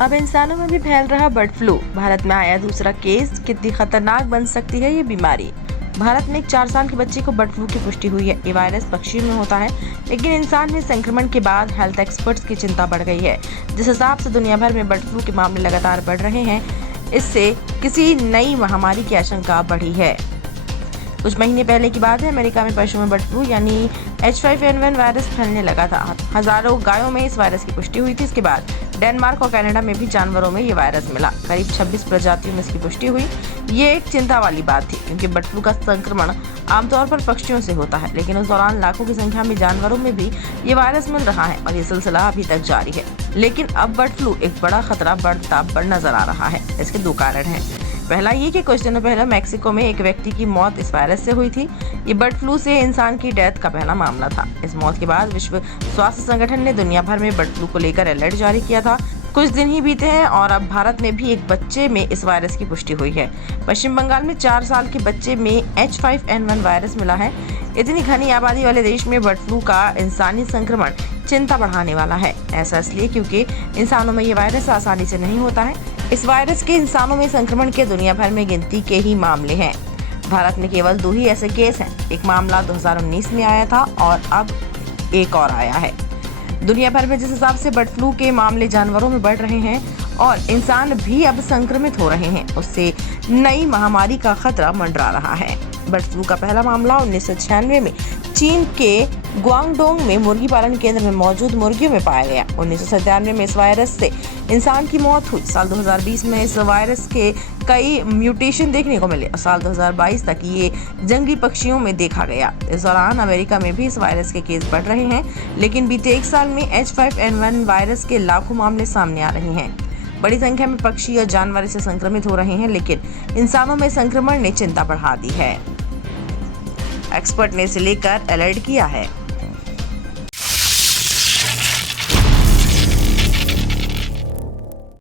अब इंसानों में भी फैल रहा बर्ड फ्लू। भारत में आया दूसरा केस। कितनी खतरनाक बन सकती है ये बीमारी। भारत में एक 4 साल के बच्चे को बर्ड फ्लू की पुष्टि हुई है। ये वायरस पक्षियों में होता है, लेकिन इंसान में संक्रमण के बाद हेल्थ एक्सपर्ट्स की चिंता बढ़ गई है। जिस हिसाब से दुनिया भर में बर्ड फ्लू के मामले लगातार बढ़ रहे हैं, इससे किसी नई महामारी की आशंका बढ़ी है। कुछ महीने पहले की बात है, अमेरिका में पशुओं में बर्ड फ्लू यानी H5N1 वायरस फैलने लगा था। हजारों गायों में इस वायरस की पुष्टि हुई थी। इसके बाद डेनमार्क और कनाडा में भी जानवरों में ये वायरस मिला। करीब 26 प्रजातियों में इसकी पुष्टि हुई। ये एक चिंता वाली बात थी, क्योंकि बर्ड फ्लू का संक्रमण आमतौर पर पक्षियों से होता है, लेकिन उस दौरान लाखों की संख्या में जानवरों में भी ये वायरस मिल रहा है और ये सिलसिला अभी तक जारी है। लेकिन अब बर्ड फ्लू एक बड़ा खतरा बढ़ता नजर आ रहा है। इसके 2 कारण हैं। पहला ये कि कुछ दिनों पहले मैक्सिको में एक व्यक्ति की मौत इस वायरस से हुई थी। ये बर्ड फ्लू से इंसान की डेथ का पहला मामला था। इस मौत के बाद विश्व स्वास्थ्य संगठन ने दुनिया भर में बर्ड फ्लू को लेकर अलर्ट जारी किया था। कुछ दिन ही बीते हैं और अब भारत में भी एक बच्चे में इस वायरस की पुष्टि हुई है। पश्चिम बंगाल में 4 साल के बच्चे में H5N1 वायरस मिला है। इतनी घनी आबादी वाले देश में बर्ड फ्लू का इंसानी संक्रमण चिंता बढ़ाने वाला है। ऐसा इसलिए क्योंकि इंसानों में ये वायरस आसानी से नहीं होता है। इस वायरस के इंसानों में संक्रमण के दुनिया भर में गिनती के ही मामले हैं। भारत में केवल 2 ही ऐसे केस हैं। एक मामला 2019 में आया था और अब एक और आया है। दुनिया भर में जिस हिसाब से बर्ड फ्लू के मामले जानवरों में बढ़ रहे हैं और इंसान भी अब संक्रमित हो रहे हैं, उससे नई महामारी का खतरा मंडरा रहा है। बर्ड फ्लू का पहला मामला 1996 में चीन के ग्वांगडोंग में मुर्गी पालन केंद्र में मौजूद मुर्गियों में पाया गया। 1997 में इस वायरस से इंसान की मौत हुई। साल 2020 में इस वायरस के कई म्यूटेशन देखने को मिले और साल 2022 तक ये जंगली पक्षियों में देखा गया। इस दौरान अमेरिका में भी इस वायरस के केस बढ़ रहे हैं, लेकिन बीते 1 साल में H5N1 वायरस के लाखों मामले सामने आ रहे हैं। बड़ी संख्या में पक्षी और जानवर इससे संक्रमित हो रहे हैं, लेकिन इंसानों में संक्रमण ने चिंता बढ़ा दी है। एक्सपर्ट ने इसे लेकर अलर्ट किया है।